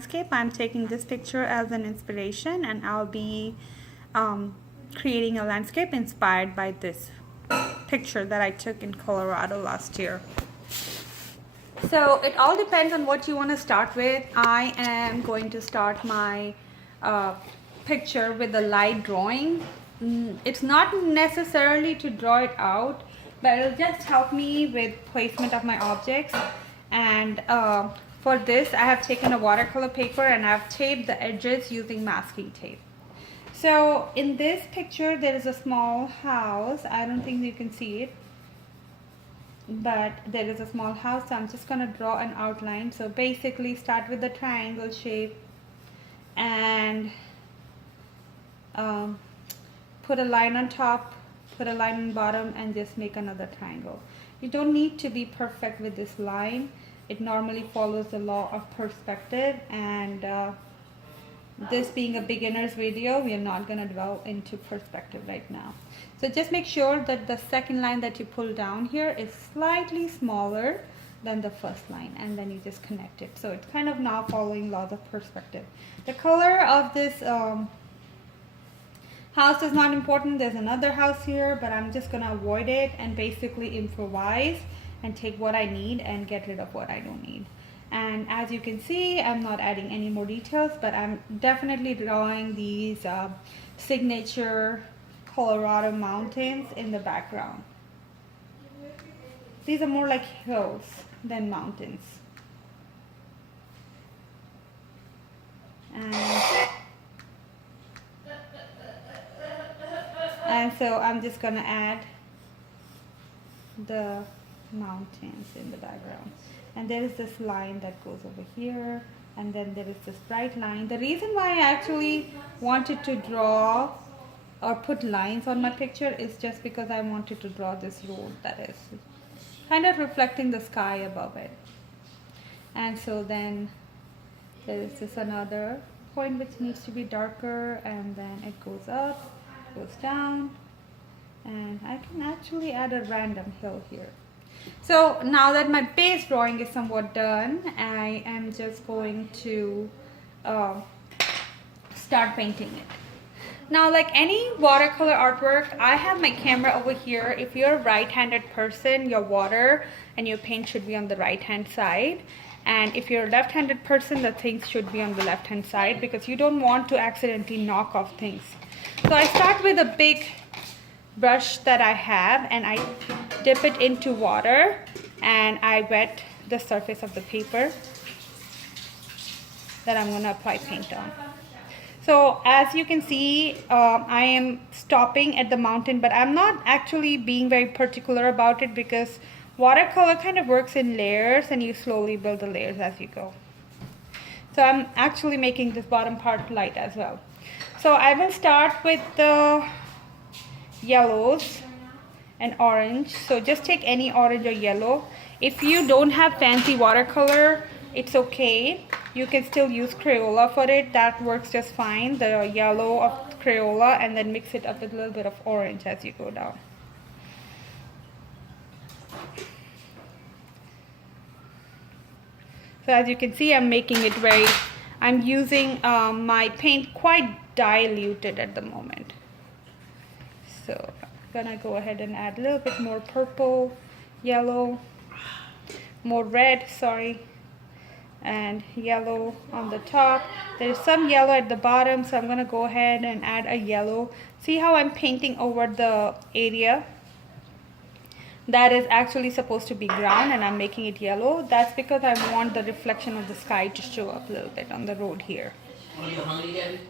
Landscape. I'm taking this picture as an inspiration, and I'll be creating a landscape inspired by this picture that I took in Colorado last year. So it all depends on what you want to start with. I am going to start my picture with a light drawing. It's not necessarily to draw it out, but it'll just help me with placement of my objects. And for this, I have taken a watercolor paper and I've taped the edges using masking tape. So in this picture, there is a small house. I don't think you can see it, but there is a small house. So I'm just going to draw an outline. So basically start with the triangle shape and put a line on top, put a line on bottom, and just make another triangle. You don't need to be perfect with this line. It normally follows the law of perspective, and this being a beginner's video, we are not going to dwell into perspective right now. So just make sure that the second line that you pull down here is slightly smaller than the first line, and then you just connect it. So it's kind of now following laws of perspective. The color of this house is not important. There's another house here, but I'm just gonna avoid it and basically improvise and take what I need and get rid of what I don't need. And as you can see, I'm not adding any more details, but I'm definitely drawing these signature Colorado mountains in the background. These are more like hills than mountains. And so I'm just gonna add the mountains in the background. And there is this line that goes over here, and then there is this bright line. The reason why I actually wanted to draw or put lines on my picture is just because I wanted to draw this road that is kind of reflecting the sky above it. And so then there is this another point which needs to be darker, and then it goes up, goes down, and I can actually add a random hill here. So now that my base drawing is somewhat done, I am just going to start painting it. Now, like any watercolor artwork, I have my camera over here. If you're a right-handed person, your water and your paint should be on the right-hand side. And if you're a left-handed person, the things should be on the left-hand side, because you don't want to accidentally knock off things. So I start with a big brush that I have, and I dip it into water and I wet the surface of the paper that I'm going to apply paint on. So as you can see, I am stopping at the mountain, but I'm not actually being very particular about it, because watercolor kind of works in layers and you slowly build the layers as you go. So I'm actually making this bottom part light as well. So I will start with the yellows and orange. So just take any orange or yellow. If you don't have fancy watercolor, it's okay. You can still use Crayola for it. That works just fine. The yellow of Crayola, and then mix it up with a little bit of orange as you go down. So as you can see, I'm making it I'm using my paint quite diluted at the moment. So I'm gonna go ahead and add a little bit more purple, yellow, more red, and yellow on the top. There's some yellow at the bottom, so I'm gonna go ahead and add a yellow. See how I'm painting over the area that is actually supposed to be brown, and I'm making it yellow. That's because I want the reflection of the sky to show up a little bit on the road here. Are you hungry, Gabby?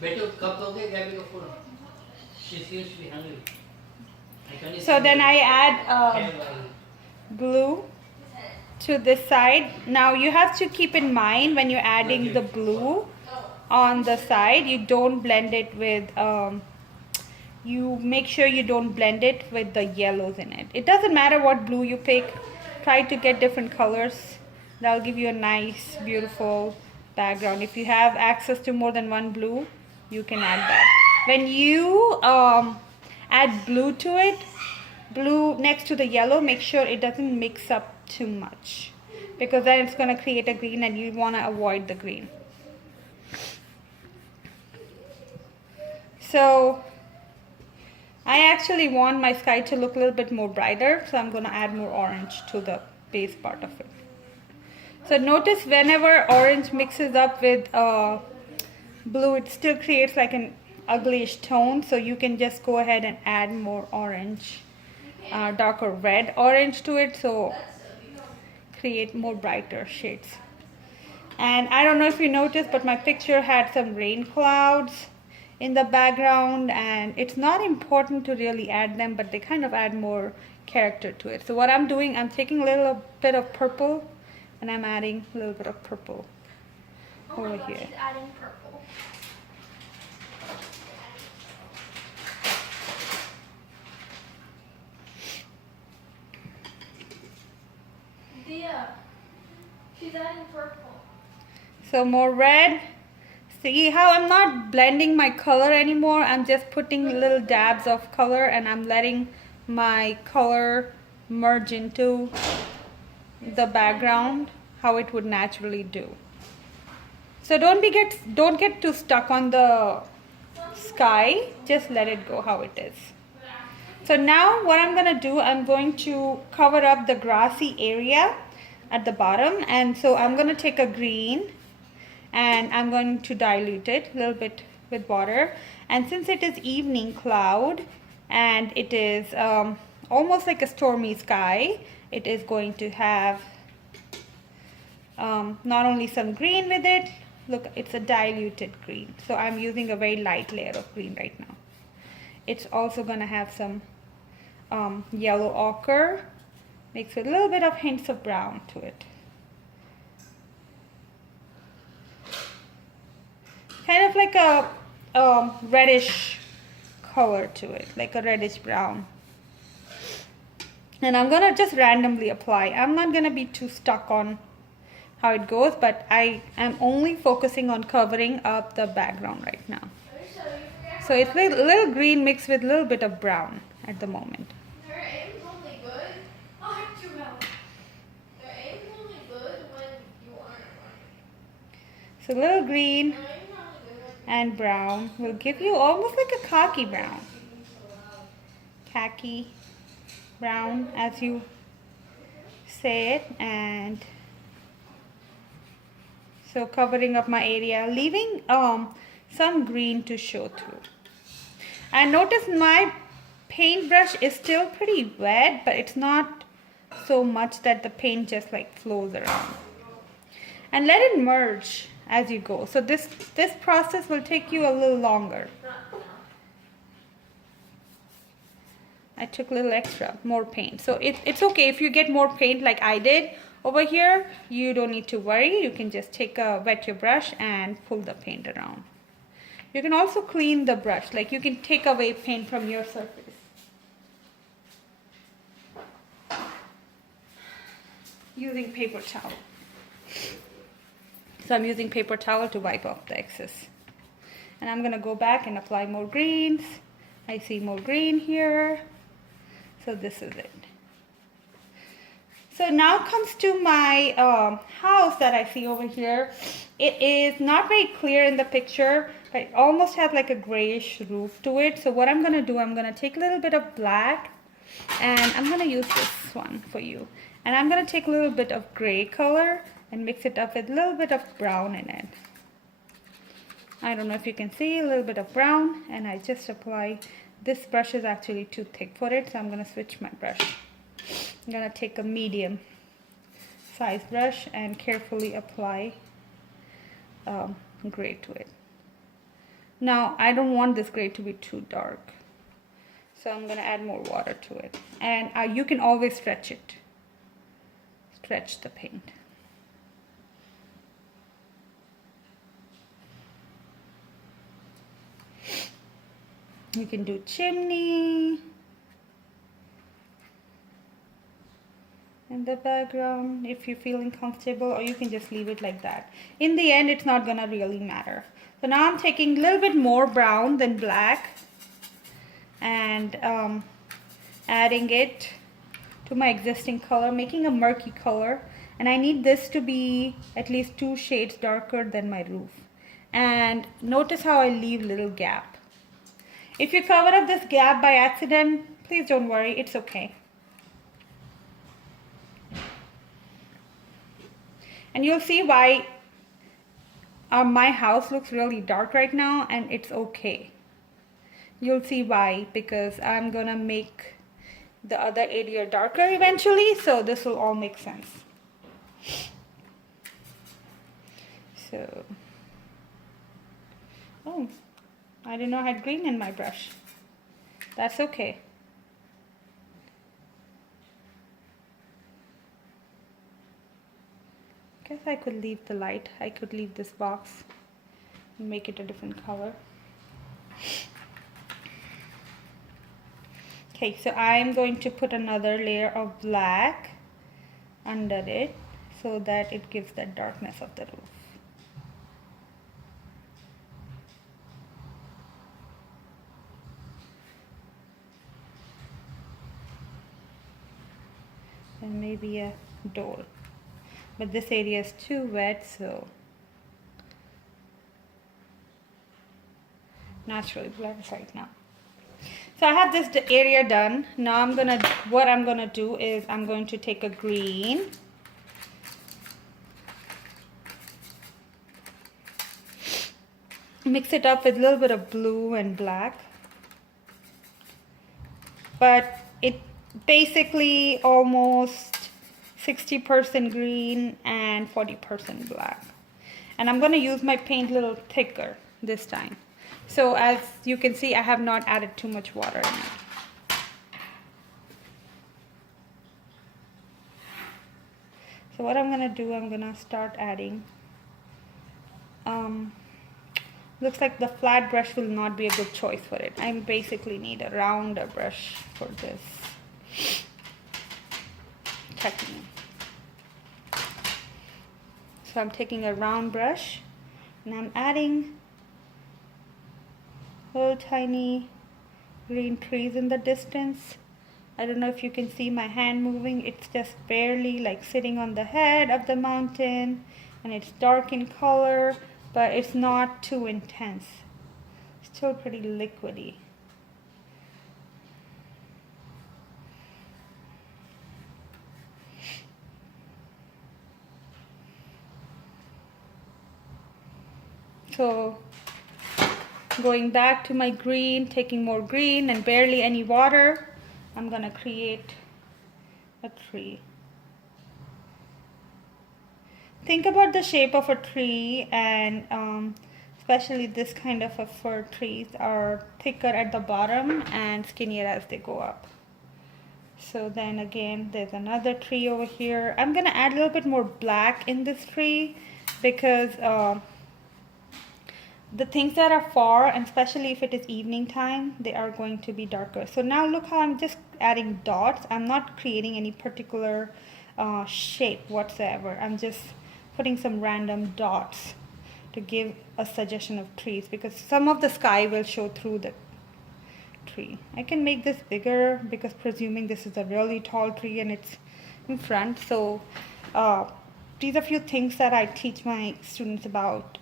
Better cup okay, Gabby, go for. She seems to be hungry. So then I add blue to this side. Now you have to keep in mind, when you're adding the blue on the side, you don't blend it with you make sure you don't blend it with the yellows in it. It doesn't matter what blue you pick. Try to get different colors. That'll give you a nice, beautiful background. If you have access to more than one blue, you can add that. When you add blue to it, blue next to the yellow, make sure it doesn't mix up too much. because then it's going to create a green and you want to avoid the green. So I actually want my sky to look a little bit more brighter, so I'm going to add more orange to the base part of it. So notice whenever orange mixes up with blue, it still creates like an uglyish tone, so you can just go ahead and add more orange, darker red orange to it, so create more brighter shades. And I don't know if you noticed, but my picture had some rain clouds in the background, and it's not important to really add them, but they kind of add more character to it. So what I'm doing, I'm taking a little bit of purple and I'm adding a little bit of purple over here. She's adding purple. Dia, she's adding purple. So more red. See how I'm not blending my color anymore. I'm just putting little dabs of color and I'm letting my color merge into the background how it would naturally do. So don't get too stuck on the sky. Just let it go how it is. So now what I'm going to do, I'm going to cover up the grassy area at the bottom, and so I'm going to take a green and I'm going to dilute it a little bit with water. And since it is evening cloud and it is almost like a stormy sky, it is going to have not only some green with it. Look, it's a diluted green, so I'm using a very light layer of green right now. It's also going to have some yellow ochre mixed with a little bit of hints of brown to it. Kind of like a reddish color to it, like a reddish brown. And I'm going to just randomly apply. I'm not going to be too stuck on how it goes, but I am only focusing on covering up the background right now. So it's a little green mixed with a little bit of brown at the moment. Their aim's only good. Oh, I'm too well. Their aim's only good when you aren't running. So a little green Their aim's only good when and brown will give you almost like a khaki brown. Khaki brown as you say it. And so covering up my area, leaving some green to show through. And notice my paintbrush is still pretty wet, but it's not so much that the paint just like flows around. And let it merge as you go. So this process will take you a little longer. I took a little extra, more paint. So it's okay if you get more paint like I did over here. You don't need to worry. You can just wet your brush and pull the paint around. You can also clean the brush, like you can take away paint from your surface. Using paper towel. So I'm using paper towel to wipe off the excess. And I'm gonna go back and apply more greens. I see more green here. So this is it. So now comes to my house that I see over here. It is not very clear in the picture, but it almost has like a grayish roof to it. So what I'm going to do, I'm going to take a little bit of black and I'm going to use this one for you. And I'm going to take a little bit of gray color and mix it up with a little bit of brown in it. I don't know if you can see a little bit of brown, and I just apply. This brush is actually too thick for it, so I'm going to switch my brush. I'm going to take a medium size brush and carefully apply gray to it. Now I don't want this gray to be too dark, so I'm going to add more water to it. And you can always stretch it. Stretch the paint. You can do chimney in the background if you're feeling comfortable, or you can just leave it like that. In the end, it's not gonna really matter. So now I'm taking a little bit more brown than black and adding it to my existing color, making a murky color. And I need this to be at least 2 shades darker than my roof. And notice how I leave little gap. If you cover up this gap by accident, please don't worry, it's okay. And you'll see why my house looks really dark right now, and it's okay. You'll see why, because I'm gonna make the other area darker eventually, so this will all make sense. So, oh, I didn't know I had green in my brush. That's okay. Guess I could leave the light. I could leave this box and make it a different color. Okay, so I'm going to put another layer of black under it so that it gives that darkness of the roof. And maybe a door. But this area is too wet, so naturally blurs right now. So I have this area done. Now what I'm gonna do is I'm going to take a green, mix it up with a little bit of blue and black, but it basically almost 60% green and 40% black. And I'm gonna use my paint a little thicker this time. So as you can see, I have not added too much water in it. So what I'm gonna do, I'm gonna start adding. Looks like the flat brush will not be a good choice for it. I basically need a rounder brush for this technique. So I'm taking a round brush and I'm adding little tiny green trees in the distance. I don't know if you can see my hand moving. It's just barely like sitting on the head of the mountain, and it's dark in color, but it's not too intense. Still pretty liquidy. So going back to my green, taking more green and barely any water, I'm gonna create a tree. Think about the shape of a tree, and especially this kind of a fir trees are thicker at the bottom and skinnier as they go up. So then again, there's another tree over here. I'm gonna add a little bit more black in this tree because the things that are far, and especially if it is evening time, they are going to be darker. So now look how I'm just adding dots. I'm not creating any particular shape whatsoever. I'm just putting some random dots to give a suggestion of trees, because some of the sky will show through the tree. I can make this bigger because presuming this is a really tall tree and it's in front. So these are a few things that I teach my students about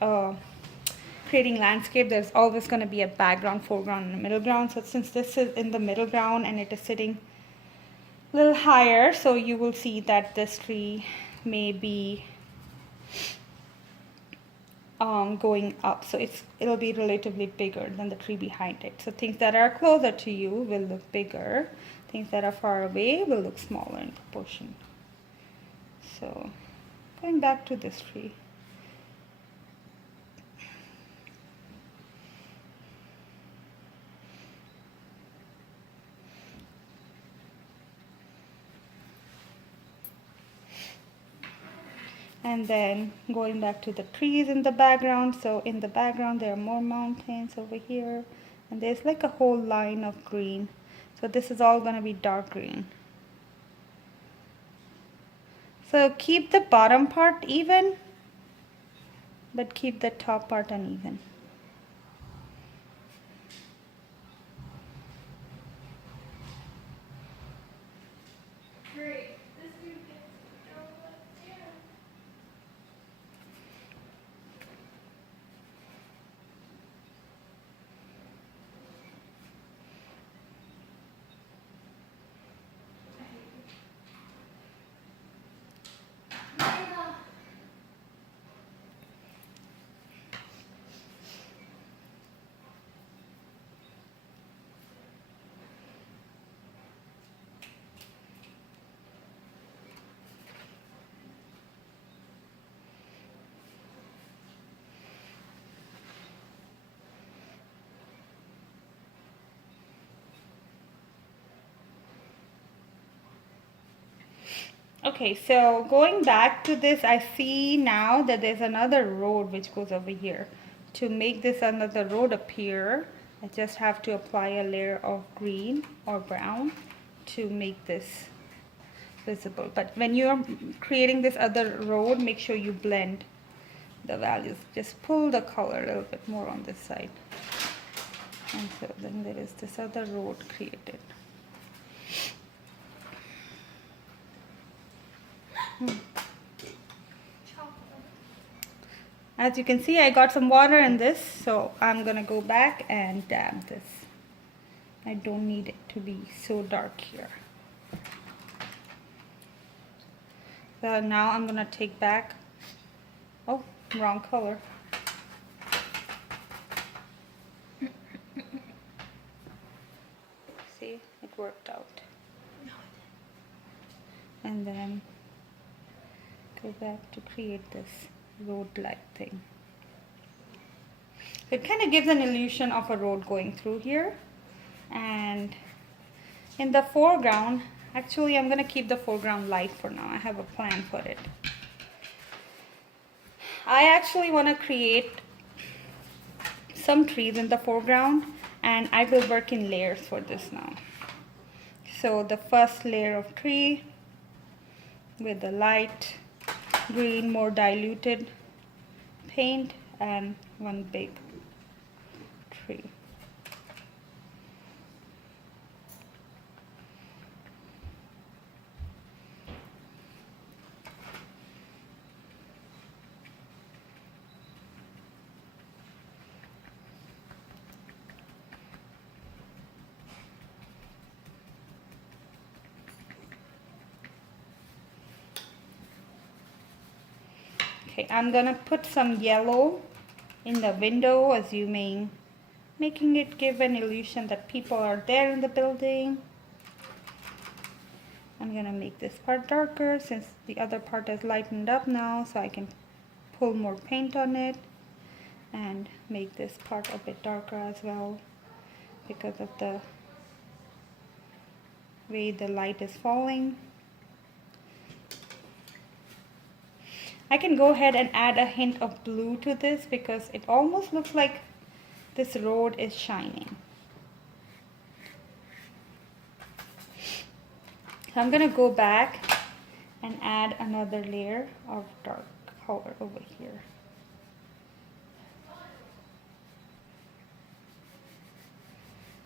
creating landscape. There's always going to be a background, foreground, and a middle ground. So since this is in the middle ground and it is sitting a little higher, so you will see that this tree may be going up, so it'll be relatively bigger than the tree behind it. So things that are closer to you will look bigger, things that are far away will look smaller in proportion. So going back to this tree, and then going back to the trees in the background. So in the background there are more mountains over here, and there's like a whole line of green. So this is all going to be dark green. So keep the bottom part even, but keep the top part uneven. Great. This dude gets to go upstairs. Okay, so going back to this, I see now that there's another road which goes over here. To make this another road appear, I just have to apply a layer of green or brown to make this visible. But when you're creating this other road, make sure you blend the values. Just pull the color a little bit more on this side. And so then there is this other road created. As you can see, I got some water in this, so I'm gonna go back and dab this. I don't need it to be so dark here. So now I'm gonna take back, oh, wrong color. See, it worked out. And then go back to create this road-like thing. It kind of gives an illusion of a road going through here. And in the foreground, actually I'm going to keep the foreground light for now. I have a plan for it. I actually want to create some trees in the foreground, and I will work in layers for this now. So the first layer of tree with the light green, more diluted paint, and one big tree. Okay, I'm gonna put some yellow in the window, making it give an illusion that people are there in the building. I'm gonna make this part darker since the other part has lightened up now, so I can pull more paint on it and make this part a bit darker as well because of the way the light is falling. I can go ahead and add a hint of blue to this because it almost looks like this road is shining. So I'm going to go back and add another layer of dark color over here.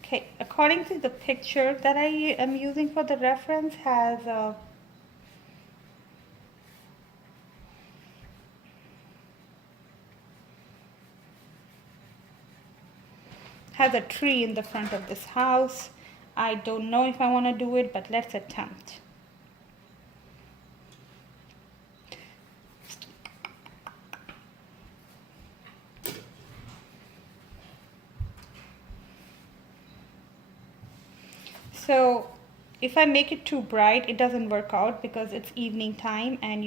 Okay, according to the picture that I am using for the reference has a tree in the front of this house. I don't know if I want to do it, but let's attempt. So if I make it too bright, it doesn't work out because it's evening time and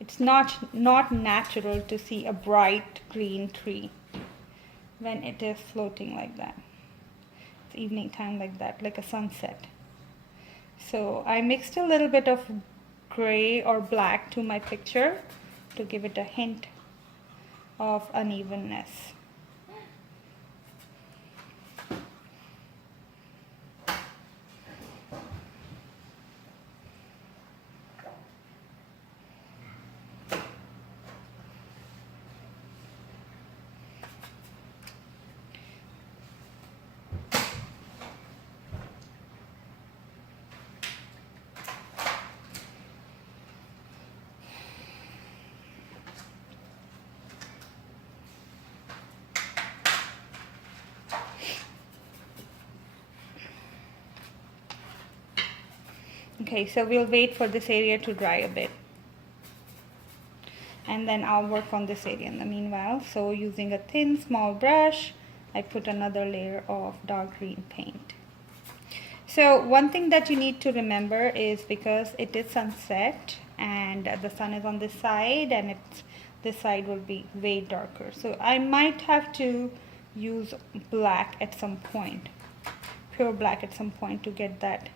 it's not natural to see a bright green tree when it is floating like that. It's evening time like that, like a sunset. So I mixed a little bit of gray or black to my picture to give it a hint of unevenness. Okay, so we'll wait for this area to dry a bit. And then I'll work on this area in the meanwhile. So using a thin, small brush, I put another layer of dark green paint. So one thing that you need to remember is because it is sunset and the sun is on this side and this side will be way darker. So I might have to use black at some point, pure black at some point to get that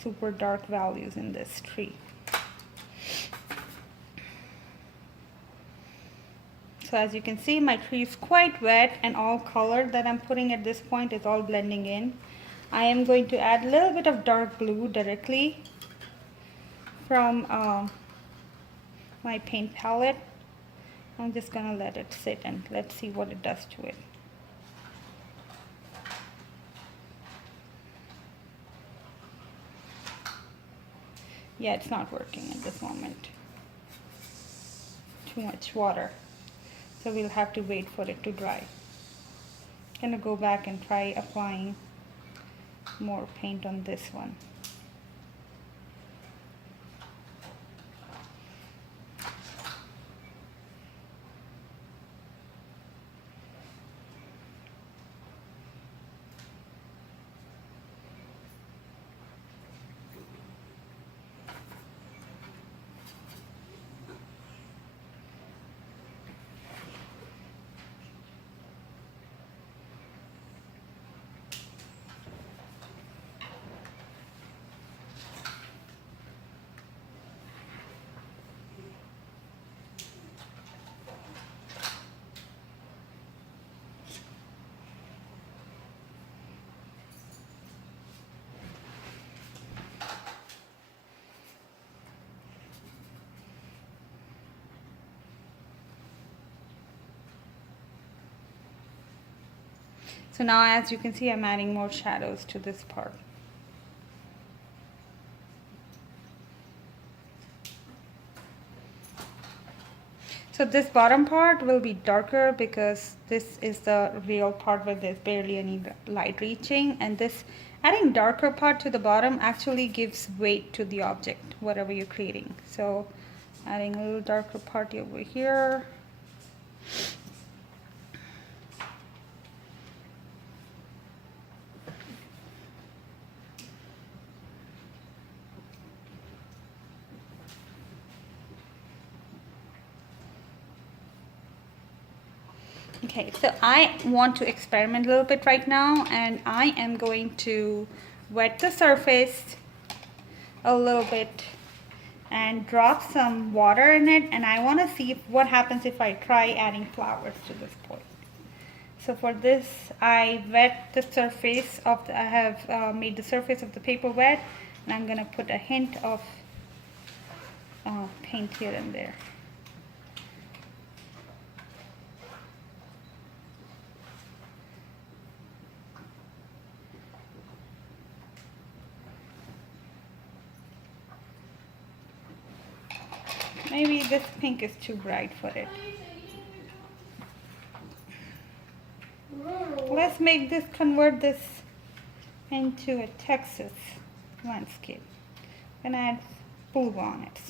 super dark values in this tree. So as you can see, my tree is quite wet and all color that I'm putting at this point is all blending in. I am going to add a little bit of dark blue directly from my paint palette. I'm just gonna let it sit and let's see what it does to it. Yeah, it's not working at this moment. Too much water. So we'll have to wait for it to dry. Gonna go back and try applying more paint on this one. So now as you can see, I'm adding more shadows to this part. So this bottom part will be darker because this is the real part where there's barely any light reaching, and this adding darker part to the bottom actually gives weight to the object, whatever you're creating. So adding a little darker part over here. Okay, so I want to experiment a little bit right now, and I am going to wet the surface a little bit and drop some water in it, and I want to see what happens if I try adding flowers to this point. So for this, I wet the surface of I have made the surface of the paper wet, and I'm going to put a hint of paint here and there. Maybe this pink is too bright for it. Let's convert this into a Texas landscape and add blue on it.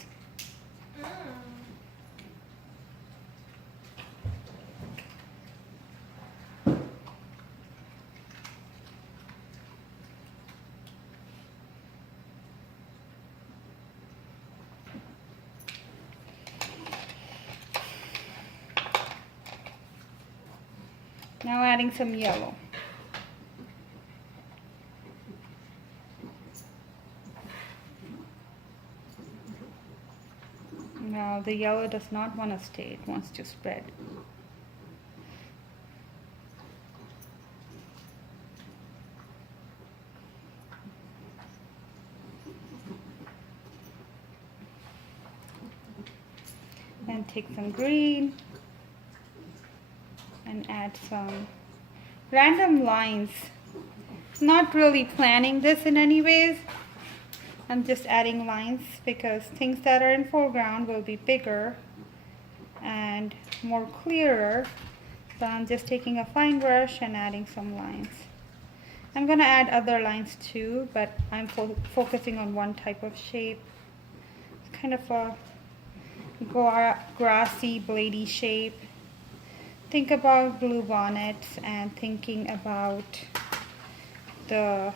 Now adding some yellow. Now the yellow does not want to stay, it wants to spread. And take some green and add some random lines. Not really planning this in any ways. I'm just adding lines because things that are in foreground will be bigger and more clearer. So I'm just taking a fine brush and adding some lines. I'm going to add other lines too, but I'm focusing on one type of shape. It's kind of a grassy, bladey shape. Think about blue bonnets and thinking about the